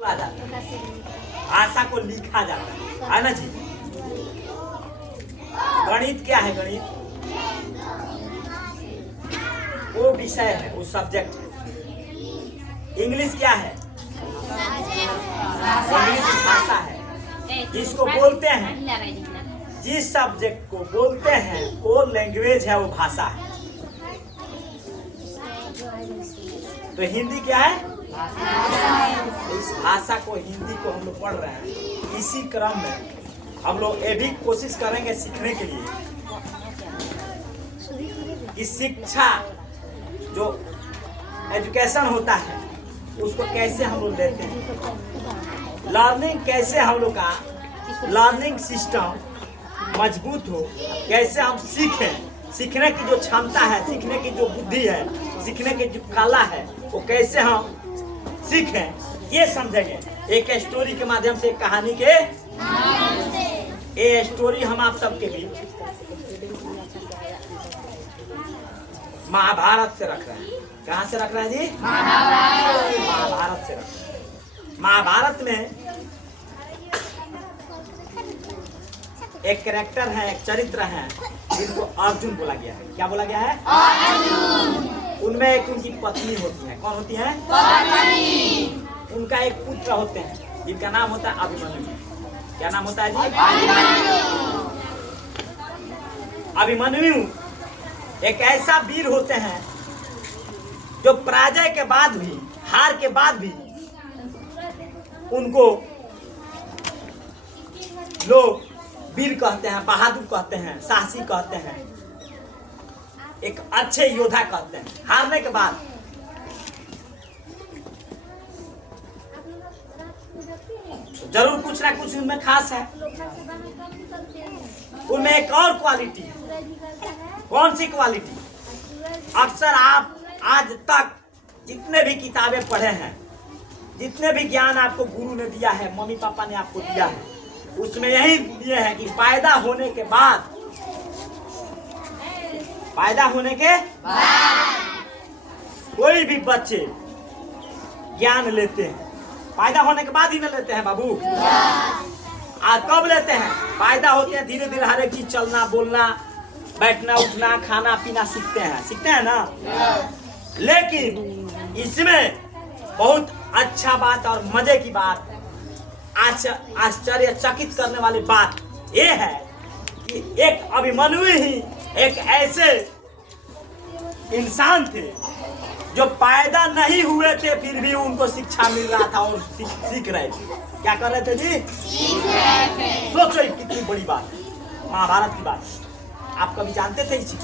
भाषा को लिखा जाता है ना जी। गणित क्या है? गणित वो विषय है, वो सब्जेक्ट है। इंग्लिश क्या है? इंग्लिश भाषा है जिसको बोलते हैं, जिस सब्जेक्ट को बोलते हैं वो लैंग्वेज है, वो भाषा है। तो हिंदी क्या है? इस भाषा को, हिंदी को हम लोग पढ़ रहे हैं। इसी क्रम में हम लोग ये भी कोशिश करेंगे सीखने के लिए कि शिक्षा जो एजुकेशन होता है उसको कैसे हम लोग लेते हैं, लर्निंग कैसे हम लोग का लर्निंग सिस्टम मजबूत हो, कैसे हम सीखें, सीखने की जो क्षमता है, सीखने की जो बुद्धि है, सीखने की जो कला है, वो कैसे हम सीखें, ये समझेंगे एक स्टोरी के माध्यम से, एक कहानी के। ये स्टोरी हम आप सबके बीच महाभारत से रख रहे हैं। कहाँ से रख रहे हैं जी? महाभारत से रख रहे हैं। महाभारत में एक कैरेक्टर है, एक चरित्र है जिनको अर्जुन बोला गया है। क्या बोला गया है? अर्जुन। उनमें एक उनकी पत्नी होती है। कौन होती है? पत्नी। उनका एक पुत्र होते हैं जिनका नाम होता है अभिमन्यु। क्या नाम होता है जी? अभिमन्यु एक ऐसा वीर होते हैं जो पराजय के बाद भी, हार के बाद भी उनको लोग वीर कहते हैं, बहादुर कहते हैं, साहसी कहते हैं, एक अच्छे योद्धा कहते हैं। हारने के बाद जरूर कुछ ना कुछ उनमें खास है। उनमें एक और क्वालिटी है। कौन सी क्वालिटी? अक्सर आप आज तक जितने भी किताबें पढ़े हैं, जितने भी ज्ञान आपको गुरु ने दिया है, मम्मी पापा ने आपको दिया है, उसमें यही दिए हैं कि पैदा होने के बाद कोई भी बच्चे ज्ञान लेते हैं, पैदा होने के बाद ही न लेते हैं बाबू। आज कब लेते हैं? पैदा होते हैं, धीरे धीरे हर एक चीज, चलना, बोलना, बैठना, उठना, खाना पीना सीखते हैं ना। लेकिन इसमें बहुत अच्छा बात और मजे की बात, आश्चर्यचकित करने वाली बात यह है कि एक अभिमन्यु ही एक ऐसे इंसान थे जो पैदा नहीं हुए थे फिर भी उनको शिक्षा मिल रहा था और सीख रहे थे। क्या कर रहे थे जी? सीख रहे थे। सोचो कितनी बड़ी बात है, महाभारत की बात। आप कभी जानते थे इस चीज?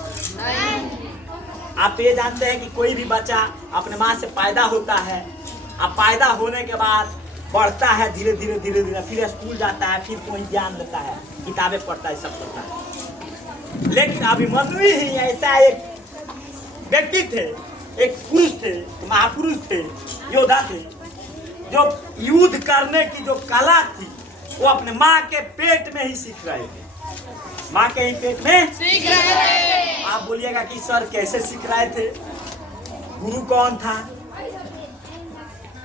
आप ये जानते हैं कि कोई भी बच्चा अपने माँ से पैदा होता है, अब पैदा होने के बाद पढ़ता है, धीरे धीरे फिर स्कूल जाता है, फिर कोई ज्ञान लेता है, किताबें पढ़ता है, सब करता है। लेकिन अभिमन्यु ही ऐसा एक व्यक्ति थे, एक पुरुष थे, महापुरुष थे, योद्धा थे, जो युद्ध करने की जो कला थी वो अपने माँ के पेट में ही सीख रहे थे। माँ के ही पेट में सीख रहे थे। आप बोलिएगा कि सर कैसे सीख रहे थे? गुरु कौन था?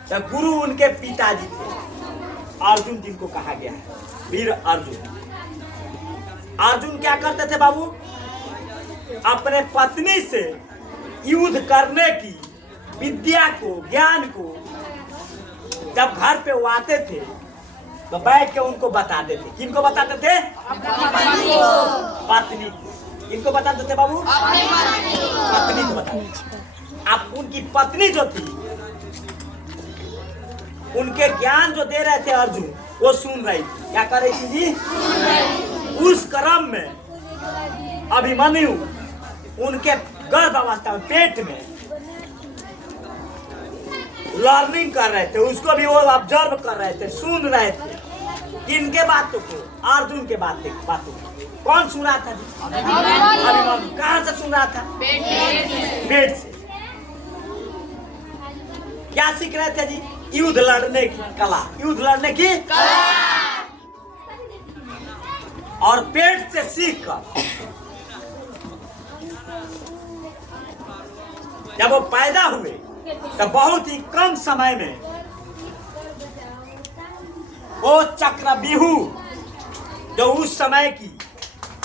तो गुरु उनके पिताजी थे, अर्जुन, जिनको कहा गया है वीर अर्जुन। अर्जुन क्या करते थे बाबू? अपने पत्नी से युद्ध करने की विद्या को, ज्ञान को जब घर पे वो आते थे तो बैठ के उनको बताते थे। किनको बताते थे? पत्नी को। किनको बताते थे बाबू? पत्नी को बताते थे। अब उनकी पत्नी जो थी, उनके ज्ञान जो दे रहे थे अर्जुन, वो सुन रही थी। क्या कर रही थी जी? उस क्रम में अभिमन्यु उनके गर्भ अवस्था में, पेट में लर्निंग कर रहे थे, उसको भी वो ऑब्जर्व कर रहे थे, सुन रहे थे। किनके बातों को? अर्जुन के बातों को। कौन सुन रहा था जी? अभिमन्यु। कहाँ से सुन रहा था? पेट से। क्या सीख रहे थे जी? युद्ध लड़ने की कला, युद्ध लड़ने की कला। और पेट से सीख कर जब वो पैदा हुए तो बहुत ही कम समय में वो चक्रव्यूह जो उस समय की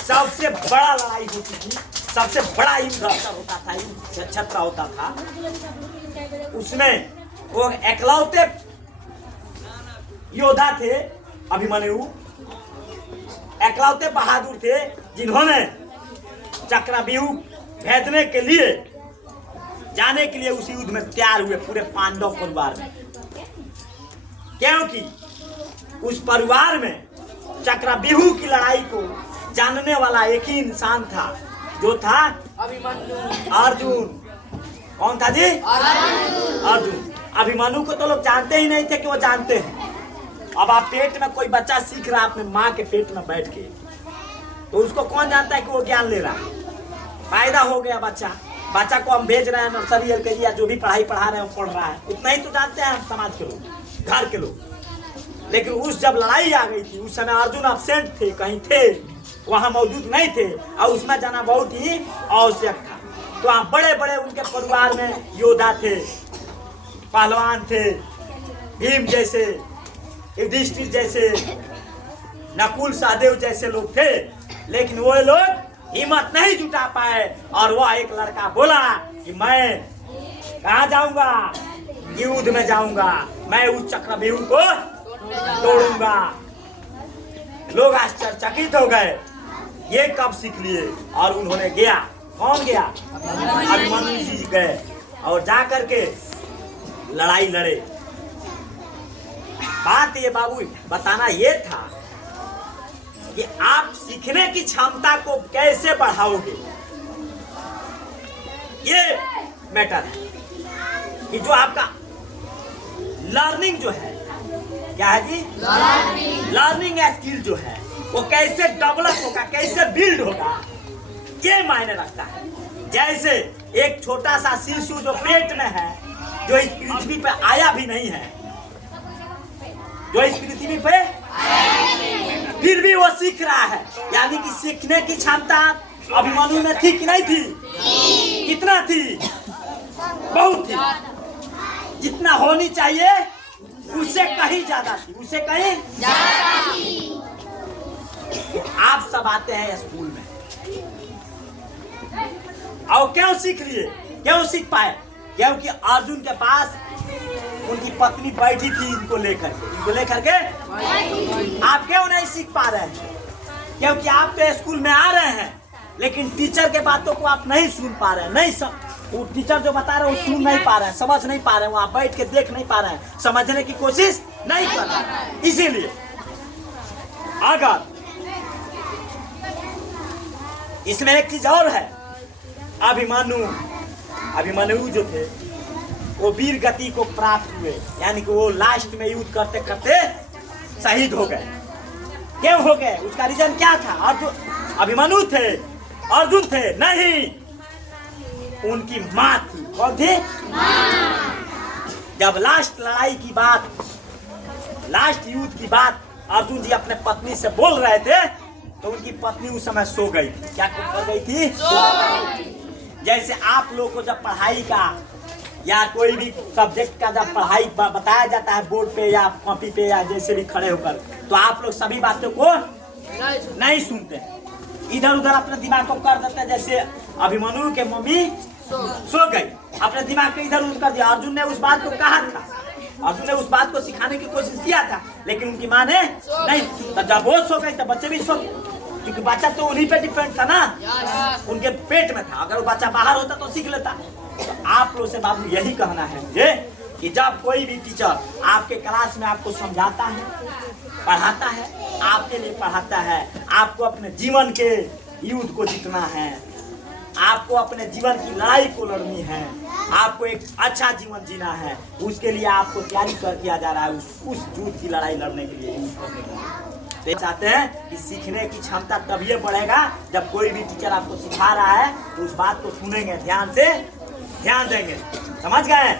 सबसे बड़ा लड़ाई होती थी, सबसे बड़ा युद्ध होता था, युद्ध छत्र होता था, उसमें वो एकलौते योद्धा थे अभिमन्यु, एकलौते बहादुर थे जिन्होंने चक्रव्यूह भेदने के लिए जाने के लिए उस युद्ध में तैयार हुए पूरे पांडव परिवार में, क्योंकि उस परिवार में चक्रव्यूह की लड़ाई को जानने वाला एक ही इंसान था, जो था अर्जुन। कौन था जी? अर्जुन। अभिमन्यु को तो लोग जानते ही नहीं थे कि वो जानते हैं। अब आप पेट में कोई बच्चा सीख रहा है अपने माँ के पेट में बैठ के, तो उसको कौन जानता है कि वो ज्ञान ले रहा है? पैदा हो गया बच्चा को हम भेज रहे हैं नर्सरी एलकेजी या जो भी पढ़ाई पढ़ा रहे हैं पढ़ रहा है, उतना ही तो जानते हैं हम समाज के लोग, घर के लोग। लेकिन उस जब लड़ाई आ गई थी, उस समय अर्जुन अब्सेंट थे, कहीं थे, वहां मौजूद नहीं थे, और उसमें जाना बहुत ही आवश्यक था। तो वहाँ बड़े बड़े उनके परिवार में योद्धा थे, पहलवान थे, भीम जैसे, युधिष्ठिर जैसे, नकुल सहदेव जैसे लोग थे, लेकिन वो लोग हिम्मत नहीं जुटा पाए। और वह एक लड़का बोला कि मैं कहाँ जाऊंगा? युद्ध में जाऊंगा, मैं उस चक्रव्यूह को तोड़ूंगा। लोग आश्चर्यचकित हो गए, ये कब सीख लिए? और उन्होंने गया, कौन गया? अभिमन्यु जी गए और जा करके लड़ाई लड़े। बात ये बाबू बताना ये था कि आप सीखने की क्षमता को कैसे बढ़ाओगे, ये मैटर है। कि जो आपका लर्निंग जो है, क्या है जी? लर्निंग स्किल जो है वो कैसे डेवलप होगा, कैसे बिल्ड होगा, ये मायने रखता है। जैसे एक छोटा सा शिशु जो पेट में है, जो इस पृथ्वी पे आया भी नहीं है, जो इस पृथ्वी पे फिर भी वो सीख रहा है, यानी कि सीखने की क्षमता अभिमन्यु में थी कि नहीं थी? कितना थी? बहुत थी। जितना होनी चाहिए उससे कहीं ज्यादा थी, उससे कहीं ज्यादा थी। आप सब आते हैं स्कूल में, और क्यों सीख लिए? क्यों सीख पाए? क्योंकि अर्जुन के पास उनकी पत्नी बैठी थी इनको लेकर के। आप क्यों नहीं सीख पा रहे हैं? क्योंकि आप तो स्कूल में आ रहे हैं, लेकिन टीचर के बातों को आप नहीं सुन पा रहे हैं, नहीं वो टीचर जो बता रहे हैं वो सुन नहीं पा रहे हैं, समझ नहीं पा रहे हैं, वहाँ बैठ के देख नहीं पा रहे हैं, समझने की कोशिश नहीं कर रहे हैं। इसीलिए अगर इसमें एक चीज और है, अभिमन्यु जो थे वो वीर गति को प्राप्त हुए, यानी कि वो लास्ट में युद्ध करते करते शहीद हो गए। क्यों हो गए? उसका रीजन क्या था? अभिमन्यु थे, अर्जुन थे नहीं, उनकी माँ थी। कौन थी? जब लास्ट लड़ाई की बात, लास्ट युद्ध की बात अर्जुन जी अपने पत्नी से बोल रहे थे, तो उनकी पत्नी उस समय सो गई थी। क्या कर गई थी? जैसे आप लोग को जब पढ़ाई का या कोई भी सब्जेक्ट का जब पढ़ाई बताया जाता है बोर्ड पे या कॉपी पे या जैसे भी खड़े होकर, तो आप लोग सभी बातों को नहीं सुनते, इधर उधर अपने दिमाग को कर देते हैं। जैसे अभिमन्यु के मम्मी सो गई, अपने दिमाग को इधर उधर कर दिया। अर्जुन ने उस बात को कहा था, अर्जुन ने उस बात को सिखाने की कोशिश किया था, लेकिन उनकी माँ ने नहीं। तो जब वो सो गई तो बच्चे भी सो गए, क्योंकि बच्चा तो उन्हीं पे डिपेंड था ना, उनके पेट में था। अगर वो बच्चा बाहर होता तो सीख लेता। तो आप लोग से बाबू यही कहना है मुझे कि जब कोई भी टीचर आपके क्लास में आपको समझाता है, पढ़ाता है, आपके लिए पढ़ाता है, आपको अपने जीवन के युद्ध को जीतना है, आपको अपने जीवन की लड़ाई को लड़नी है, आपको एक अच्छा जीवन जीना है, उसके लिए आपको तैयारी किया जा रहा है, उस युद्ध की लड़ाई लड़ने के लिए, युद्ध करने के लिए। तो चाहते हैं कि सीखने की क्षमता तभी बढ़ेगा जब कोई भी टीचर आपको सिखा रहा है तो उस बात को सुनेंगे, ध्यान से ध्यान देंगे। समझ गए?